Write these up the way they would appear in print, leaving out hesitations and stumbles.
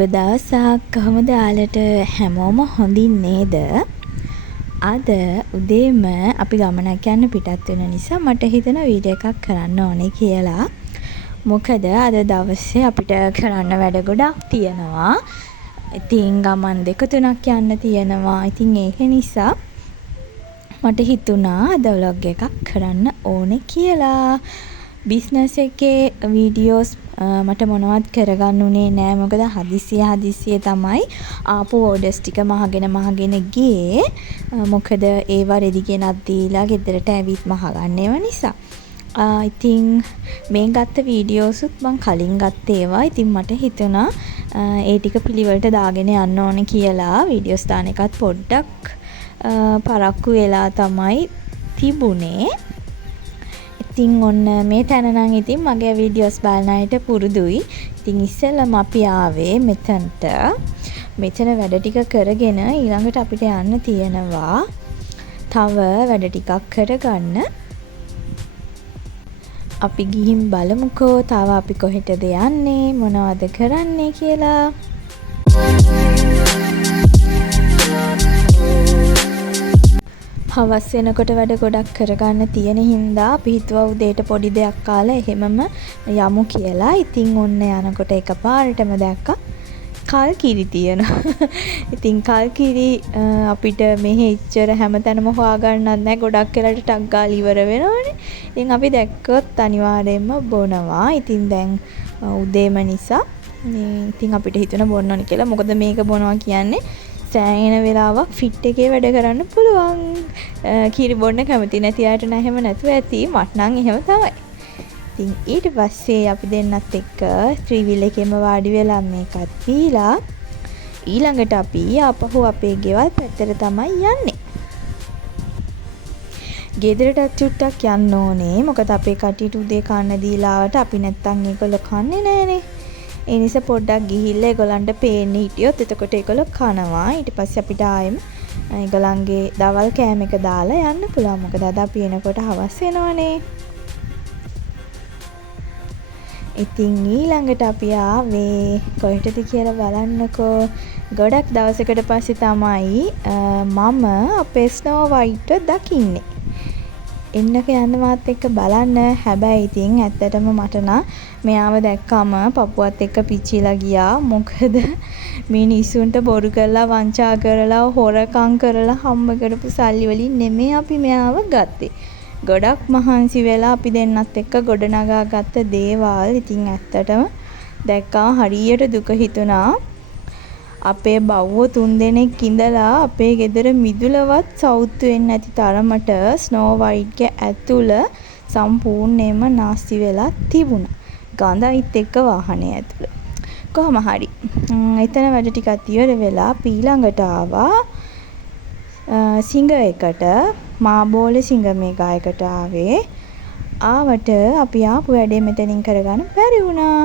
සුබ දවසක්. කොහොමද ඔයාලට හැමෝම හොඳින් නේද? අද උදේම අපි ගමනක් යන්න පිටත් වෙන නිසා මට හිතෙනවා වීඩියෝ එකක් කරන්න ඕනේ කියලා. මොකද අද දවසේ අපිට කරන්න වැඩ ගොඩක් තියෙනවා. ඉතින් ගමන් දෙක තුනක් යන්න තියෙනවා. ඉතින් ඒක නිසා මට හිතුණා අද vlog එකක් කරන්න ඕනේ කියලා. බිස්නස් එකේ වීඩියෝස් මට මොනවත් කරගන්න උනේ නෑ. මොකද හදිසිය තමයි ආපු ඕඩර්ස් ටික මහගෙන ගියේ. මොකද ඒවා රෙදි ගෙනත් දීලා ගෙදරට ඇවිත් මහගන්න ඒවා නිසා. ඉතින් මේ ගත්ත වීඩියෝසුත් මං කලින් ගත්ත ඒවා. ඉතින් මට හිතුණා ඒ ටික පිළිවෙලට දාගෙන යන්න ඕනේ කියලා. වීඩියෝස් දාන එකත් පොඩ්ඩක් පරක්කු වෙලා තමයි තිබුණේ. ඉතින් ඔන්න මේ තැන නම් ඉතින් මගේ වීඩියෝස් බලන අයට පුරුදුයි. ඉතින් ඉස්සෙල්ලම අපි ආවේ මෙතනට. මෙතන වැඩ ටික කරගෙන ඊළඟට අපිට යන්න තියෙනවා තව වැඩ ටිකක් කරගන්න. අපි ගිහින් බලමුකෝ තව අපි කොහෙටද යන්නේ මොනවද කරන්නේ කියලා. හවස් වෙනකොට වැඩ ගොඩක් කරගන්න තියෙන හින්දා අපි හිතුවා උදේට පොඩි දෙයක් කාලා එහෙමම යමු කියලා. ඉතින් ඔන්න යනකොට එකපාරටම දැක්කා කල් කිරි තියෙනවා. ඉතින් කල් කිරි අපිට මෙහෙ ඉච්චර හැමතැනම හොයාගන්නත් නැහැ. ගොඩක් වෙලාට ටක් ගාලා ඉවර වෙනවනේ. ඉතින් අපි දැක්කොත් අනිවාර්යයෙන්ම බොනවා. ඉතින් දැන් උදේම නිසා ඉතින් අපිට හිතුණා බොන්න ඕනේ කියලා. මොකද මේක බොනවා කියන්නේ සෑහෙන වෙලාවක් ෆිට් එකේ වැඩ කරන්න පුළුවන්. කිරි බොන්න කැමති නැති අයට නම් එහෙම නැතුව ඇති. මට නම් එහෙම තමයි. ඉතින් ඊට පස්සේ අපි දෙන්නත් එක්ක ත්‍රිවිල් එකේම වාඩි වෙලා මේකත් පීලා ඊළඟට අපි ආපහු අපේ ගෙවල් පැත්තට තමයි යන්නේ. ගෙදරටත් චුට්ටක් යන්න ඕනේ. මොකද අපේ කට්ටියට උදේ කන්න දීලා ආවට අපි නැත්තම් ඒගොල්ලෝ කන්නේ නැහනේ. ඒ නිසා පොඩ්ඩක් ගිහිල්ලා ඒගොල්ලන්ට පේන්න හිටියොත් එතකොට ඒගොල්ලෝ කනවා. ඊට පස්සේ අපිට ආයෙම ඒගොල්ලන්ගේ දවල් කෑම එක දාලා යන්න පුළුවන්. මොකද අද අපි එනකොට හවස් වෙනවනේ. ඉතින් ඊළඟට අපි ආවේ කොහෙටද කියලා බලන්නකෝ. ගොඩක් දවසකට පස්සේ තමයි මම අපේ ස්නෝ වයිට් දකින්නේ. එන්නක යන්න මාත් එක්ක බලන්න. හැබැයි ඉතින් ඇත්තටම මට නම් මෙයාව දැක්කම පපුවත් එක්ක පිච්චිලා ගියා. මොකද මිනිස්සුන්ට බොරු කරලා වංචා කරලා හොරකම් කරලා හම්බ කරපු සල්ලි වලින් නෙමෙයි අපි මෙයාව ගත්තේ. ගොඩක් මහන්සි වෙලා අපි දෙන්නත් එක්ක ගොඩනගා ගත්ත දේවල්. ඉතින් ඇත්තටම දැක්කම හරියට දුක හිතුණා. අපේ බව්වෝ 3 දෙනෙක් ඉඳලා අපේ ගෙදර මිදුලවත් සවුත්තු වෙන්නේ නැති තරමට ස්නෝ වයිට්ගේ ඇතුළ සම්පූර්ණයෙන්ම නාස්ති වෙලා තිබුණා. ගඳයිත් එක්ක වාහනේ ඇතුළ. කොහොම හරි. එතන වැඩ ටිකක් ඉවර වෙලා ඊළඟට ආවා සිංග එකට. මාබෝලේ සිංග මේ ගායකට ආවේ. ආවට අපි ආපු වැඩේ මෙතනින් කරගන්න බැරි වුණා.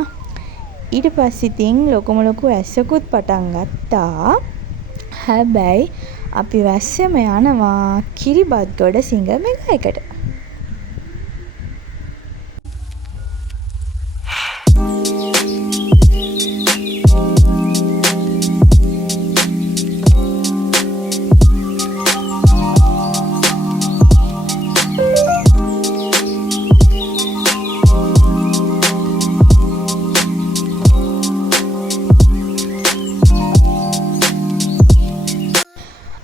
ඊට පස්සේ ඉතින් ලොකු ඇස්සකුත් පටන් ගත්තා. හැබැයි අපි වැස්සෙම යනවා කිරිබත්ගොඩ සිංග මෙගායකට.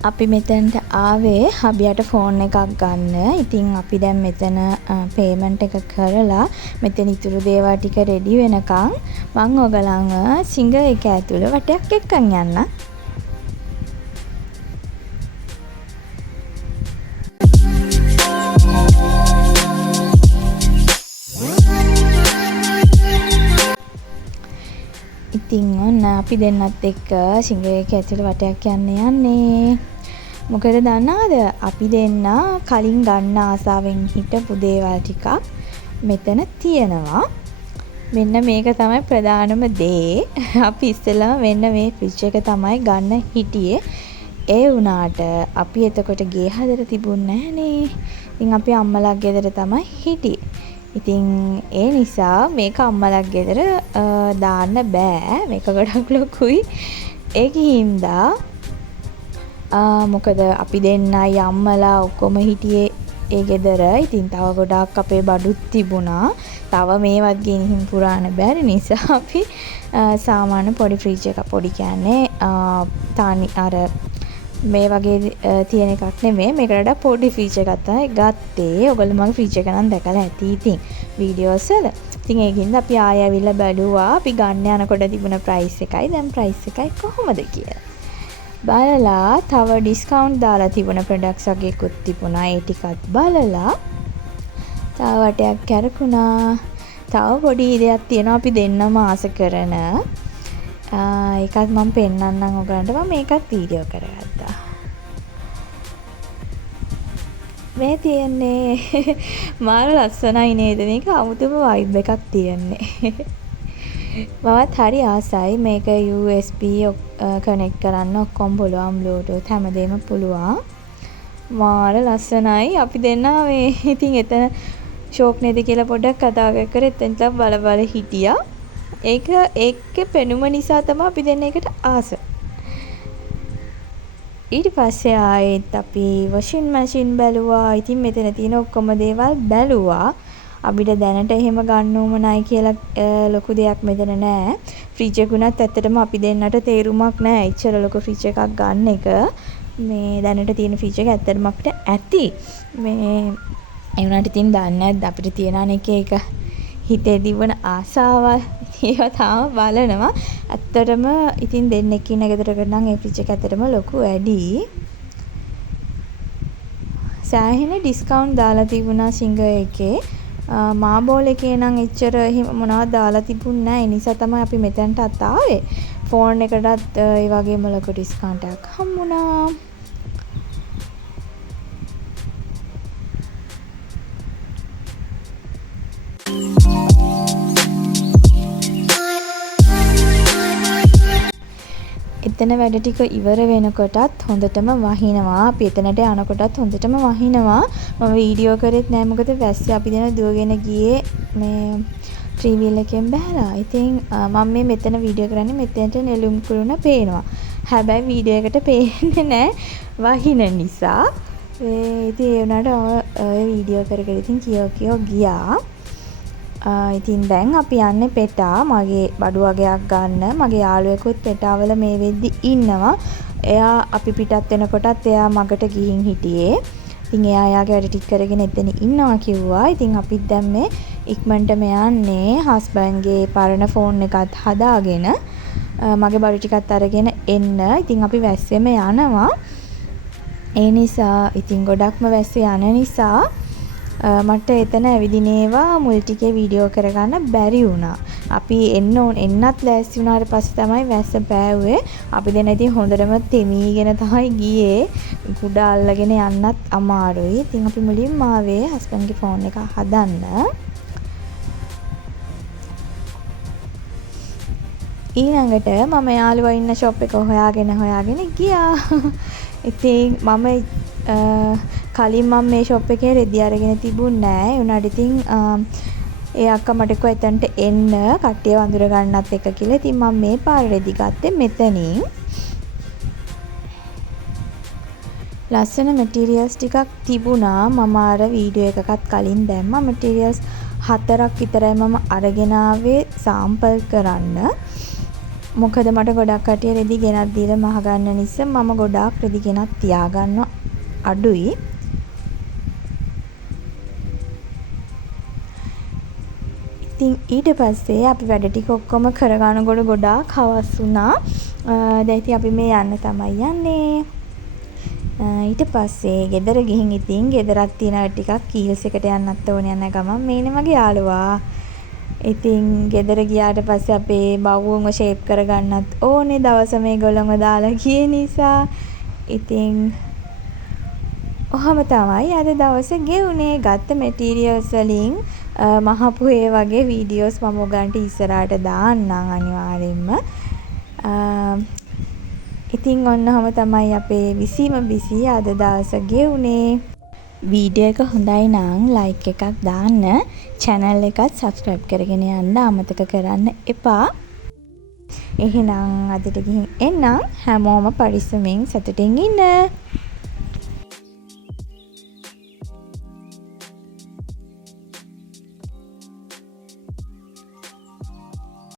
අපි මෙතනට ආවේ හබියට ෆෝන් එකක් ගන්න. ඉතින් අපි දැන් මෙතන පේමන්ට් එක කරලා මෙතන ඉතුරු දේවල් ටික රෙඩි වෙනකන් මම ඔයගලන්ව සිංග එක ඇතුළේ වටයක් එක්කන් යන්න. ඉතින් ඔන්න අපි දෙන්නත් එක්ක සිංග එක ඇතුළේ වටයක් යන්නේ. මොකද දන්නවද අපි දෙන්න කලින් ගන්න ආසාවෙන් හිටපු දේවල් ටිකක් මෙතන තියෙනවා. මෙන්න මේක තමයි ප්‍රධානම දේ. අපි ඉස්සෙල්ලා මෙන්න මේ ෆ්‍රිජ් එක තමයි ගන්න හිටියේ. ඒ වුණාට අපි එතකොට ගේ හදලා තිබුණ නැහනේ. ඉතින් අපි අම්මලා ගෙදර තමයි හිටියේ. ඉතින් ඒ නිසා මේක අම්මලක් ගෙදර දාන්න බෑ. මේක ගොඩක් ලොකුයි. ඒකින්දා මොකද අපි දෙන්නයි අම්මලා ඔක්කොම හිටියේ ඒ ගෙදර. ඉතින් තව ගොඩාක් අපේ බඩුත් තිබුණා. තව මේවත් ගෙනිහින් පුරාන්න බැරි නිසා අපි සාමාන්‍ය පොඩි ෆ්‍රිජ් එකක්, පොඩි කියන්නේ තානි අර මේ වගේ තියෙන එකක් නෙමෙයි. මේකට වඩා පොඩි ෆ්‍රිජ් එකක් තමයි ගත්තේ. ඔයගොල්ලෝ මගේ ෆ්‍රිජ් එක නම් දැකලා ඇති ඉතින් වීඩියෝස් වල. ඉතින් ඒකින්ද අපි ආයෙ ඇවිල්ලා බැලුවා අපි ගන්න යනකොට තිබුණ ප්‍රයිස් එකයි දැන් ප්‍රයිස් එකයි කොහොමද කියලා. බලලා තව ඩිස්කවුන්ට් දාලා තිබුණ ප්‍රොඩක්ට්ස් වගේකුත් තිබුණා. ඒ ටිකත් බලලා තව වටයක් කැරකුණා. තව පොඩි දෙයක් තියෙනවා අපි දෙන්නම ආස කරන. ඒකත් මම පෙන්නන්නම් ඔයගලන්ට. මම මේකත් වීඩියෝ කරගත්තා. මේ තියෙන්නේ මාර ලස්සනයි නේද? මේක අමුතුම වයිබ් එකක් තියෙන්නේ. මමත් හරි ආසයි. මේක USB කනෙක්ට් කරන්න ඔක්කොම පුළුවන්. Bluetooth හැමදේම පුළුවන්. මාර ලස්සනයි. අපි දෙන්න මේ ඉතින් එතන ෂෝක් නේද කියලා පොඩ්ඩක් කතා කර එතනට බල හිටියා. ඒකේ පෙනුම නිසා තමයි අපි දෙන්න එකට ආස. ඊට පස්සේ ආයෙත් අපි වොෂින් මැෂින් බැලුවා. ඉතින් මෙතන තියෙන ඔක්කොම දේවල් බැලුවා. අපිට දැනට එහෙම ගන්න ඕමනයි කියලා ලොකු දෙයක් මෙතන නෑ. ෆ්‍රිජ් එකුණත් ඇත්තටම අපි දෙන්නට තේරුමක් නෑ. ඉච්චර ලොකු ෆ්‍රිජ් එකක් ගන්න එක. මේ දැනට තියෙන ෆ්‍රිජ් එක ඇත්තටම අපිට ඇති. මේ ඒ වුණාට ඉතින් දන්නේ නැද්ද අපිට තියෙන එක හිතේ දිවන ආසාවල් ඒවා තාම බලනවා. ඇත්තටම ඉතින් දෙන්නෙක් ඉන්න ගෙදරකට නම් ඒ ෆ්‍රිජ් එක ඇත්තටම ලොකු වැඩි. සෑහෙන ඩිස්කවුන්ට් දාලා තිබුණා සිංගර් එකේ. මාබෝල් එකේ නම් එච්චර එහෙම මොනවද දාලා තිබුණ නැහැ. ඒ නිසා තමයි අපි මෙතනටත් ආවේ. ෆෝන් එකටත් ඒ වගේම ලොකු ඩිස්කවුන්ට් එකක් හම්බුණා. එතන වැඩ ටික ඉවර වෙනකොටත් හොඳටම වහිනවා. අපි එතනට යනකොටත් හොඳටම වහිනවා. මම වීඩියෝ කරෙත් නෑ මොකද වැස්සේ අපි දෙන දුවගෙන ගියේ මේ ත්‍රී වීල් එකෙන් බහැලා. ඉතින් මම මෙතන වීඩියෝ කරන්නේ මෙතනට නෙළුම් කුළුණ පේනවා. හැබැයි වීඩියෝ එකට පේන්නේ නෑ වහින නිසා. ඉතින් ඒ වුණාට මම වීඩියෝ කර ඉතින් කියෝ ගියා. ඉතින් දැන් අපි යන්නේ පෙටා මගේ බඩු වගයක් ගන්න. මගේ යාළුවෙකුත් පෙටාවල මේ වෙද්දි ඉන්නවා. එයා අපි පිටත් වෙනකොටත් එයා මගට ගිහින් හිටියේ. ඉතින් එයා යාගේ වැඩ ටික කරගෙන එතන ඉන්නවා කිව්වා. ඉතින් අපිත් දැන් මේ ඉක්මනටම යන්නේ හස්බන්ඩ්ගේ පරණ ෆෝන් එකත් හදාගෙන මගේ බඩු ටිකත් අරගෙන එන්න. ඉතින් අපි වැස්සෙම යනවා. ඒ නිසා ඉතින් ගොඩක්ම වැස්සේ යන නිසා මට එතන ඇවිදිනේවා මුල් ටිකේ වීඩියෝ කරගන්න බැරි වුණා. අපි එන්නත් ලෑස්ති වුණාට පස්සේ තමයි වැස්ස පෑවුවේ. අපි දෙන්න ඉතින් හොඳටම තෙමීගෙන තමයි ගියේ. කුඩ අල්ලගෙන යන්නත් අමාරුයි. ඉතින් අපි මුලින්ම ආවේ හස්බන්ඩ්ගේ ෆෝන් එක හදන්න. ඊළඟට මම යාළුවා ඉන්න ෂොප් එක හොයාගෙන ගියා. ඉතින් මම කලින් මම මේ ෂොප් එකේ රෙදි අරගෙන තිබුණේ නෑ. ඒ උනාට ඉතින් ඒ අක්කා මට කිව්වා එතනට එන්න කට්ටිය වඳුර ගන්නත් එක කියලා. ඉතින් මම මේ පාර රෙදි ගත්තේ මෙතනින්. ලස්සන මැටීරියල්ස් ටිකක් තිබුණා. මම අර වීඩියෝ එකකත් කලින් දැම්මා. මැටීරියල්ස් 4ක් විතරයි මම අරගෙන ආවේ සාම්පල් කරන්න. මොකද මට ගොඩක් කටිය රෙදි ගෙනත් දීලා මහ ගන්න නිසා මම ගොඩාක් රෙදි ගෙනත් තියාගන්න අඩුයි. ඉතින් ඊට පස්සේ අපි වැඩ ටික ඔක්කොම කරගන්නකොට ගොඩාක් හවස් වුණා. දැන් ඉතින් අපි මේ යන්න තමයි යන්නේ. ඊට පස්සේ ගෙදර ගිහින් ඉතින් ගෙදරක් තියෙන ටිකක් කීල්ස් එකට යන්නත් ඕනේ යන ගමන් මේනේ මගේ යාළුවා. ඉතින් ගෙදර ගියාට පස්සේ අපේ බවුන්ව ෂේප් කරගන්නත් ඕනේ. දවස මේගොල්ලන්ව දාලා ගිය නිසා. ඉතින් ඔහම තමයි අද දවසේ ගෙවුනේ. ගත්ත මැටීරියල්ස් වලින් මහපු ඒ වගේ වීඩියෝස් මම ඔයගන්ට ඉස්සරහට දාන්නම් අනිවාර්යෙන්ම. ඉතින් ඔන්නම තමයි අපේ විසීම බිසි අද දවස ගෙවුනේ. වීඩියෝ එක හොඳයි නම් ලයික් එකක් දාන්න. channel එකත් subscribe කරගෙන යන්න අමතක කරන්න එපා. එහෙනම් අදට ගිහින් එන්නම්. හැමෝම පරිස්සමෙන් සතුටින් ඉන්න.